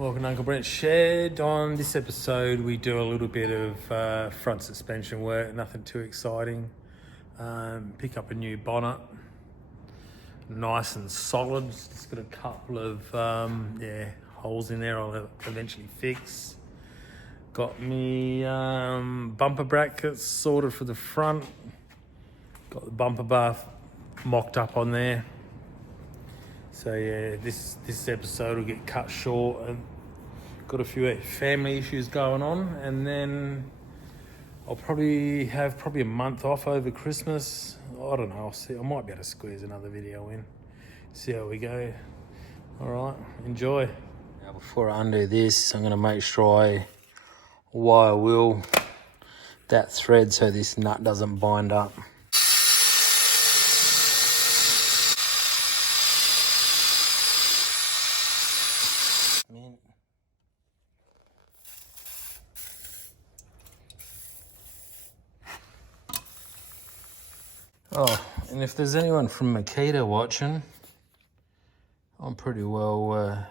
Welcome to Uncle Brent's Shed. On this episode we do a little bit of front suspension work, nothing too exciting. Pick up a new bonnet, nice and solid. It's got a couple of holes in there I'll eventually fix. Got me bumper brackets sorted for the front. Got the bumper bar mocked up on there. So yeah, this episode will get cut short, and got a few family issues going on, and then I'll probably have a month off over Christmas. I don't know, I'll see. I might be able to squeeze another video in. See how we go. All right, enjoy. Now before I undo this, I'm gonna make sure I wire wheel that thread so this nut doesn't bind up. Oh, and if there's anyone from Makita watching, I'm pretty well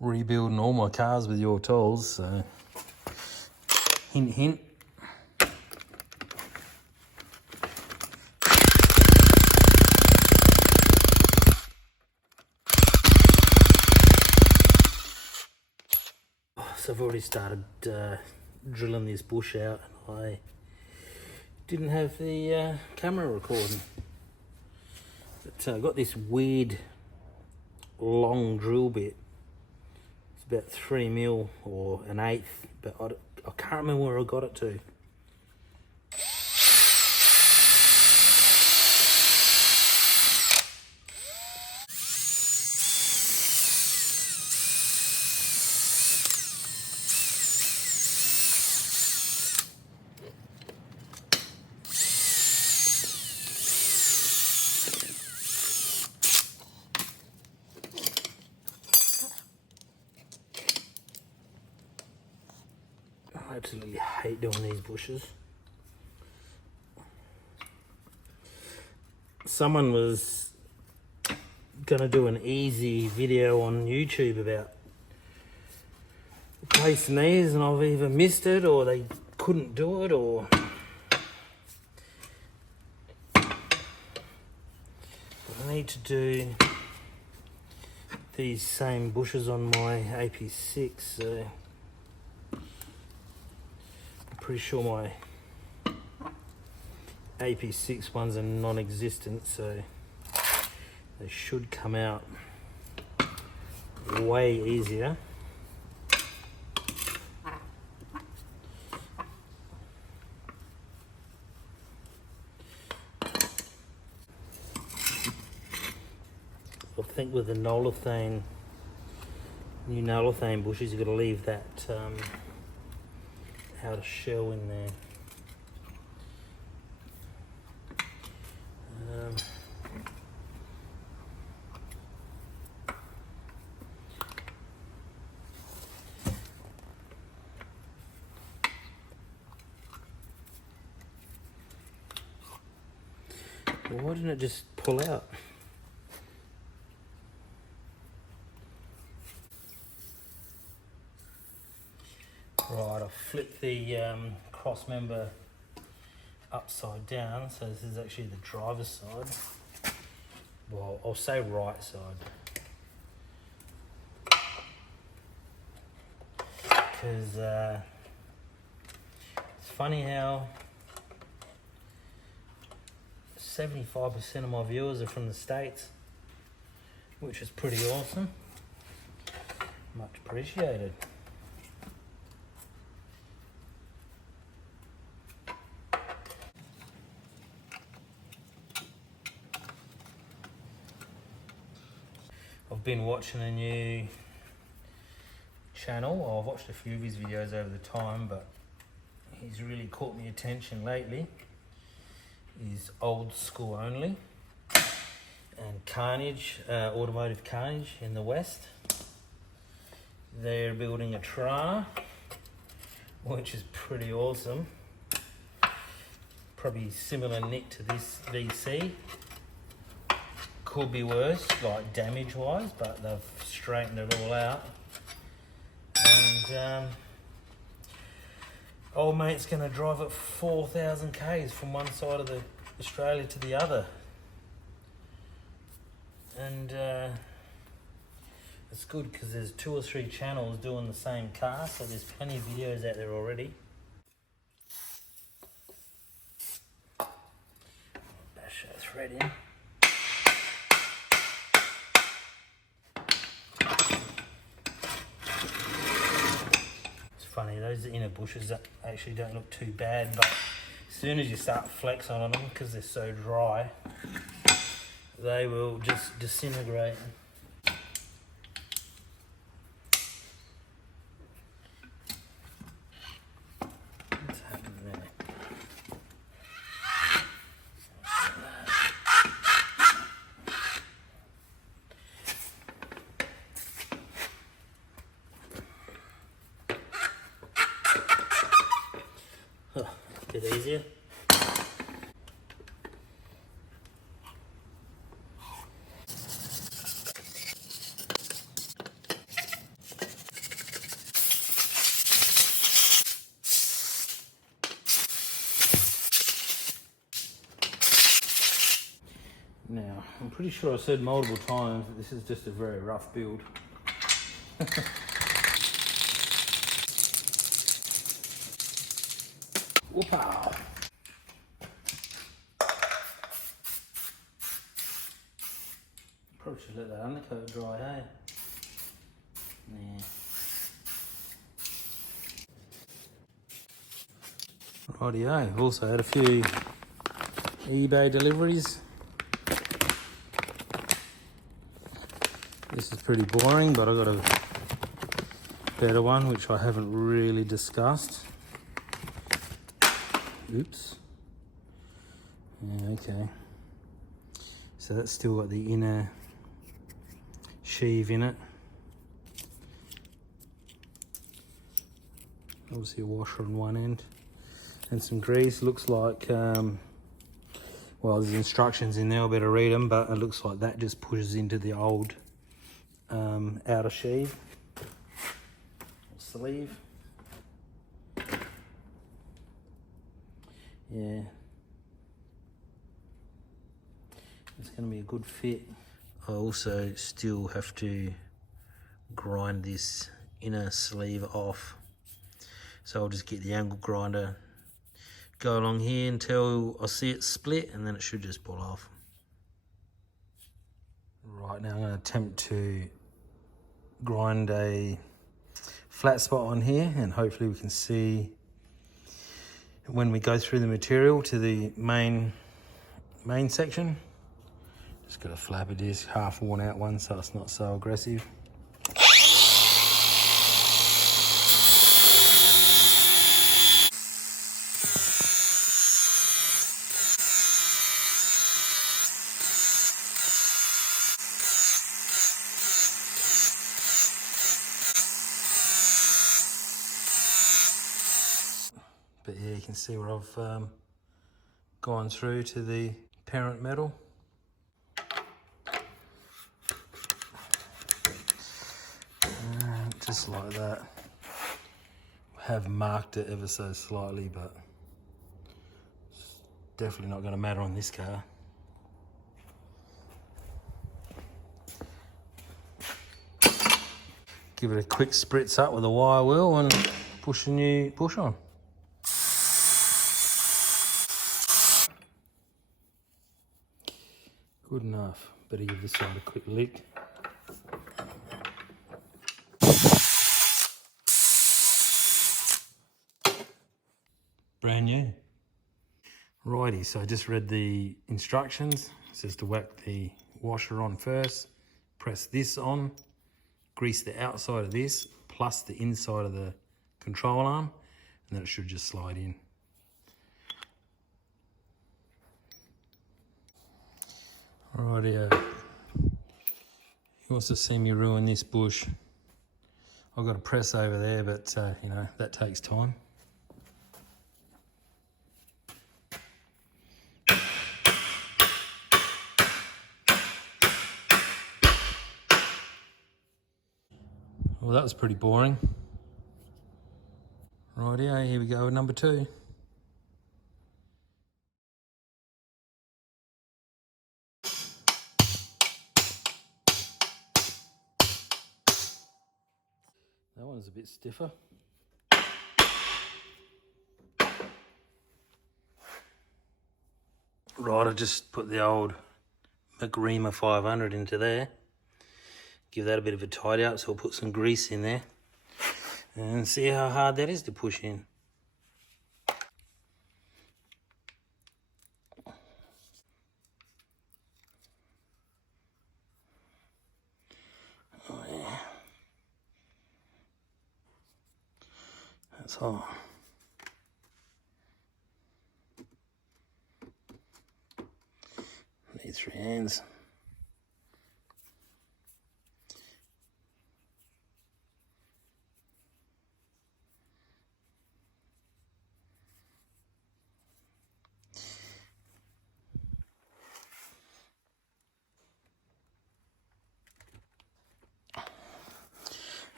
rebuilding all my cars with your tools, so hint, hint. So I've already started drilling this bush out. I didn't have the camera recording, but I got this weird long drill bit. It's about 3 mil or 1/8, but I can't remember where I got it to. I absolutely hate doing these bushes. Someone was gonna do an easy video on YouTube about placing these, and I've either missed it or they couldn't do it, or I need to do these same bushes on my AP6, so pretty sure my AP6 ones are non-existent, so they should come out way easier. I think with the Nolithane, new Nolithane bushes, you've got to leave that outer shell in there. Well, why didn't it just pull out? Right, I'll flip the cross member upside down, so this is actually the driver's side. Well, I'll say right side, because it's funny how 75% of my viewers are from the States, which is pretty awesome. Much appreciated. I've been watching a new channel. Well, I've watched a few of his videos over the time, but he's really caught my attention lately. He's Old School Only and Carnage, Automotive Carnage in the West. They're building a Tra, which is pretty awesome. Probably similar nick to this VC. Could be worse, like damage wise, but they've straightened it all out. And old mate's going to drive it 4,000 k's from one side of the Australia to the other. And it's good because there's 2 or 3 channels doing the same car, so there's plenty of videos out there already. Bash that thread in. It's funny, those inner bushes actually don't look too bad, but as soon as you start flexing on them, because they're so dry, they will just disintegrate. What's happening there? Oh, a bit easier. Now, I'm pretty sure I said multiple times that this is just a very rough build. Whoop-ow. Probably should let that undercoat dry, hey? Nah. Rightio, I've also had a few eBay deliveries. This is pretty boring, but I've got a better one which I haven't really discussed. Oops. Yeah, okay. So that's still got the inner sheave in it. Obviously a washer on one end. And some grease. Looks like, well, there's instructions in there, I better read them, but it looks like that just pushes into the old outer sheave, sleeve. Yeah, it's going to be a good fit. I also still have to grind this inner sleeve off, so I'll just get the angle grinder, go along here until I see it split, and then it should just pull off. Right, now I'm going to attempt to grind a flat spot on here, and hopefully we can see when we go through the material to the main section. Just got a flapper disc, half worn out one, so it's not so aggressive. But yeah, you can see where I've gone through to the parent metal. Just like that. I have marked it ever so slightly, but it's definitely not going to matter on this car. Give it a quick spritz up with a wire wheel and push a new push on. Good enough. Better give this one a quick lick. Brand new. Righty, so I just read the instructions. It says to whack the washer on first, press this on, grease the outside of this plus the inside of the control arm, and then it should just slide in. Rightio. He wants to see me ruin this bush. I've got a press over there, but you know, that takes time. Well, that was pretty boring. Rightio, here we go with number 2. That one's a bit stiffer. Right, I just put the old McReema 500 into there. Give that a bit of a tidy up, so we'll put some grease in there and see how hard that is to push in. Oh yeah, that's hot. Need 3 hands.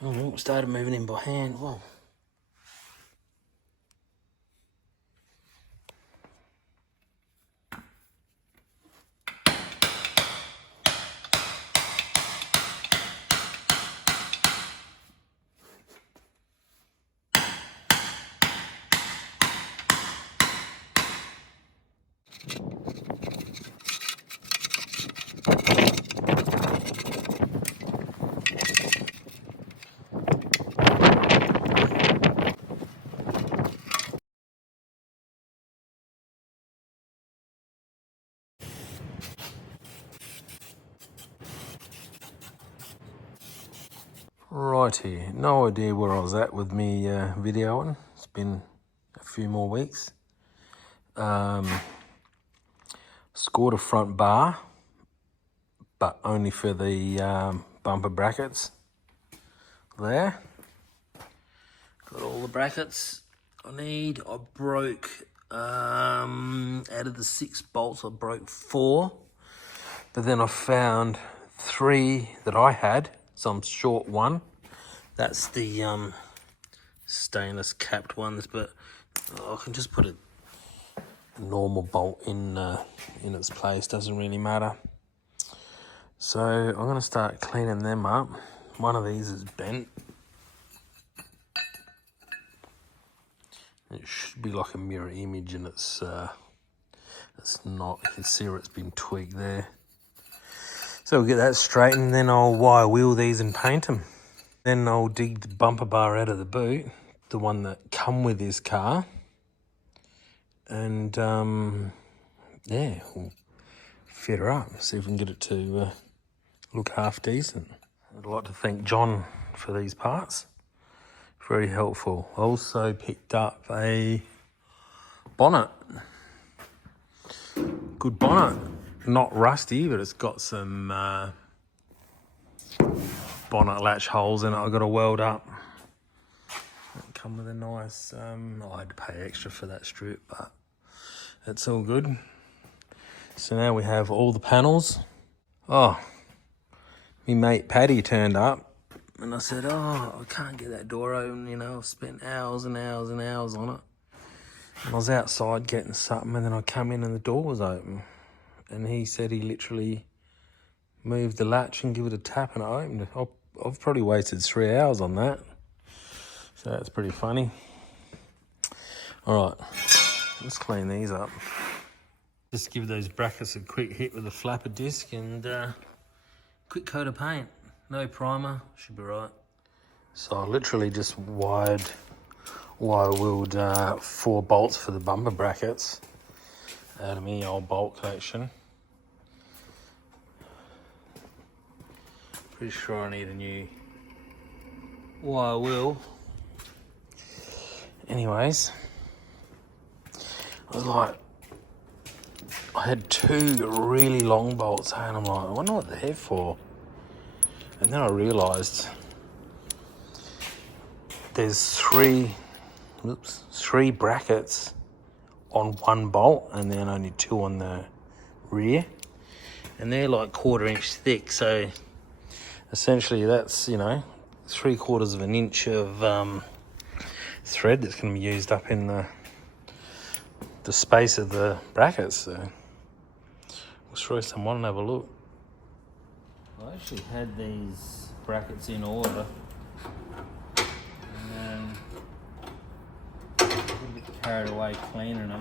Oh, started moving in by hand. Whoa. Righty, no idea where I was at with me videoing. It's been a few more weeks. Scored a front bar, but only for the bumper brackets there. Got all the brackets I need. I broke, out of the 6 bolts, I broke 4. But then I found 3 that I had, so I'm short 1. That's the stainless capped ones, but I can just put a normal bolt in its place, doesn't really matter. So I'm gonna start cleaning them up. One of these is bent. It should be like a mirror image, and it's not. You can see where it's been tweaked there. So we'll get that straightened, then I'll wire wheel these and paint them. Then I'll dig the bumper bar out of the boot, the one that come with this car. And yeah, we'll fit her up, see if we can get it to look half decent. I'd like to thank John for these parts. Very helpful. I also picked up a bonnet. Good bonnet. Not rusty, but it's got some bonnet latch holes in it I've got to weld up. It come with a nice, I had to pay extra for that strip, but it's all good. So now we have all the panels. Oh, my mate Paddy turned up and I said, oh, I can't get that door open, you know, I've spent hours and hours and hours on it. And I was outside getting something, and then I come in and the door was open. And he said he literally moved the latch and give it a tap and it opened. I've probably wasted 3 hours on that. So that's pretty funny. All right, let's clean these up. Just give those brackets a quick hit with a flapper disc and quick coat of paint. No primer, should be right. So I literally just wire wheeled 4 bolts for the bumper brackets out of my old bolt collection. Pretty sure I need a new wire wheel. Anyways, I was like, I had 2 really long bolts and I'm like, I wonder what they're for. And then I realised there's 3 brackets on 1 bolt and then only 2 on the rear. And they're like 1/4 inch thick, so essentially that's, you know, 3/4 of an inch of thread that's going to be used up in the space of the brackets. So we'll throw some on and have a look. I actually had these brackets in order, and then a little bit carried away cleaning them,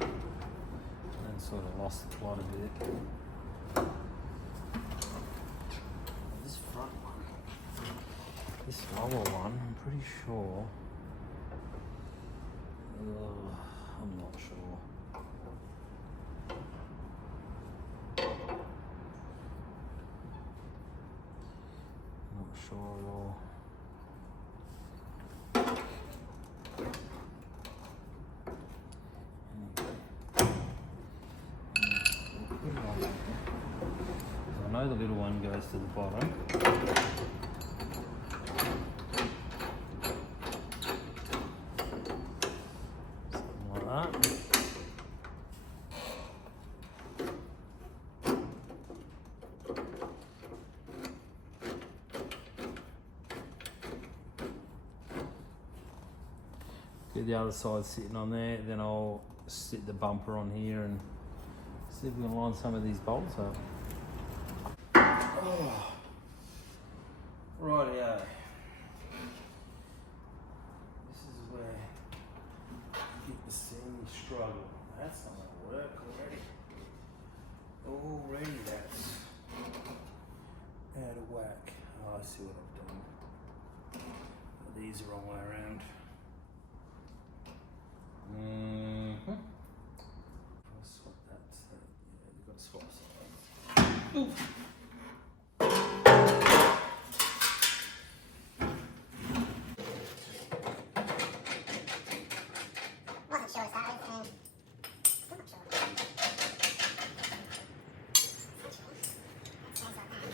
and then sort of lost the plot a bit. This front one, this lower one, I'm pretty sure. I'm not sure. Not sure at all. I know the little one goes to the bottom. Something like that. Get the other side sitting on there, then I'll sit the bumper on here and see if we can line some of these bolts up. Oh. Rightio. This is where you get to see me struggle. That's not going to work already. Already that's out of whack. Oh, I see what I've done. These are the wrong way around. I'll swap that. So, yeah, you've got to swap sides. Ooh. Wasn't sure if that was not sure. Sounds like that.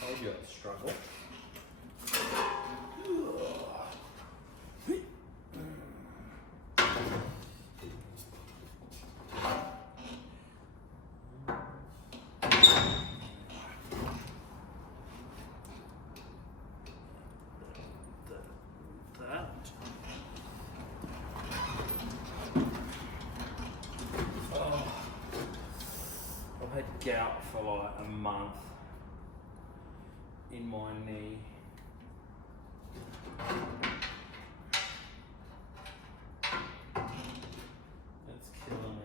Told you I'd struggle. I've had gout for like a month in my knee. That's killing me.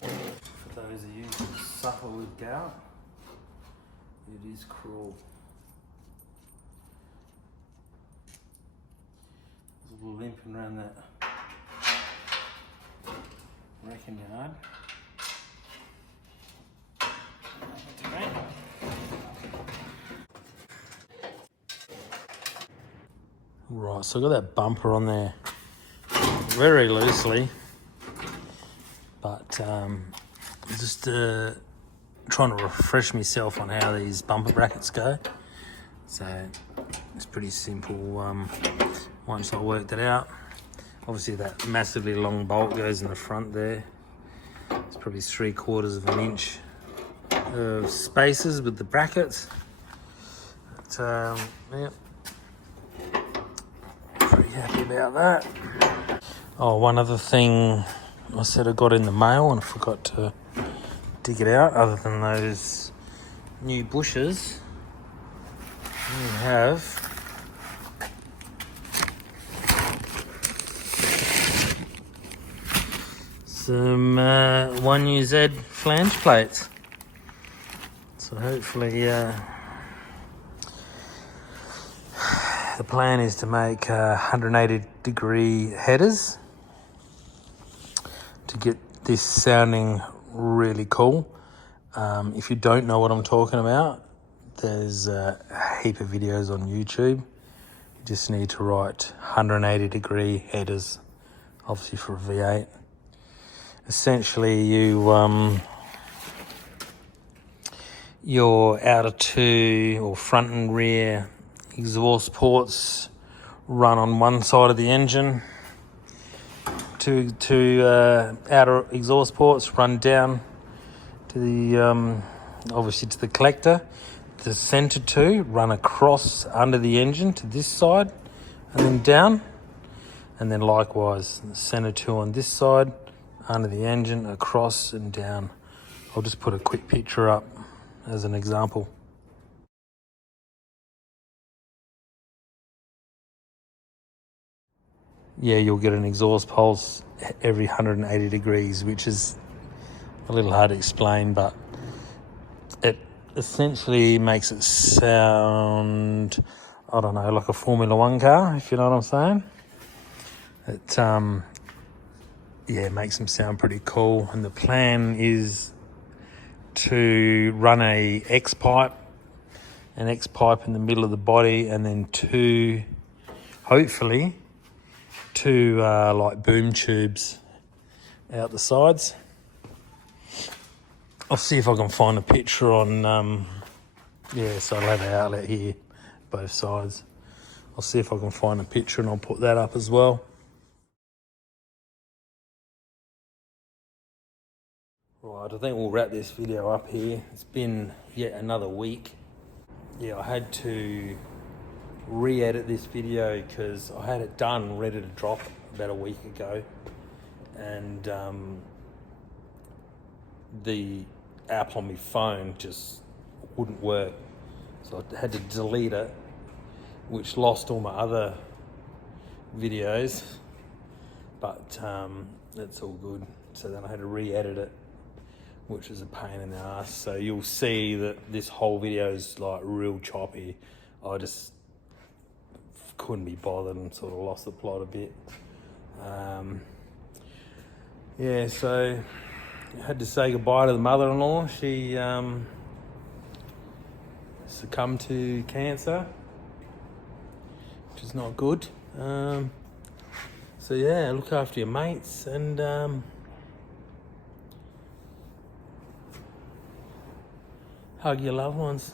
For those of you who suffer with gout, it is cruel. There's a little limping around that wrecking yard. Right, so I got that bumper on there very loosely, but just trying to refresh myself on how these bumper brackets go. So it's pretty simple once I worked it out. Obviously that massively long bolt goes in the front there. It's probably 3/4 of an inch of spaces with the brackets. But, yeah, pretty happy about that. Oh, one other thing I said I got in the mail and I forgot to dig it out, other than those new bushes. We have some 1UZ flange plates. So hopefully the plan is to make 180-degree headers to get this sounding really cool. If you don't know what I'm talking about, there's a heap of videos on YouTube. You just need to write 180-degree headers, obviously for a V8. Essentially, your outer two or front and rear exhaust ports run on one side of the engine. Two outer exhaust ports run down to the obviously to the collector. The center two run across under the engine to this side and then down, and then likewise the center two on this side under the engine, across and down. I'll just put a quick picture up as an example. Yeah, you'll get an exhaust pulse every 180 degrees, which is a little hard to explain, but it essentially makes it sound, I don't know, like a Formula One car, if you know what I'm saying. It yeah, makes them sound pretty cool. And the plan is to run an X pipe in the middle of the body, and then hopefully two like boom tubes out the sides. I'll see if I can find a picture on, so I'll have an outlet here, both sides. I'll see if I can find a picture and I'll put that up as well. Right, I think we'll wrap this video up here. It's been yet another week. Yeah, I had to re-edit this video because I had it done, ready to drop about a week ago. And the app on my phone just wouldn't work. So I had to delete it, which lost all my other videos. But it's all good. So then I had to re-edit it, which is a pain in the ass. So you'll see that this whole video is like real choppy. I just couldn't be bothered and sort of lost the plot a bit. So I had to say goodbye to the mother-in-law. She succumbed to cancer, which is not good. So yeah, look after your mates and hug your loved ones.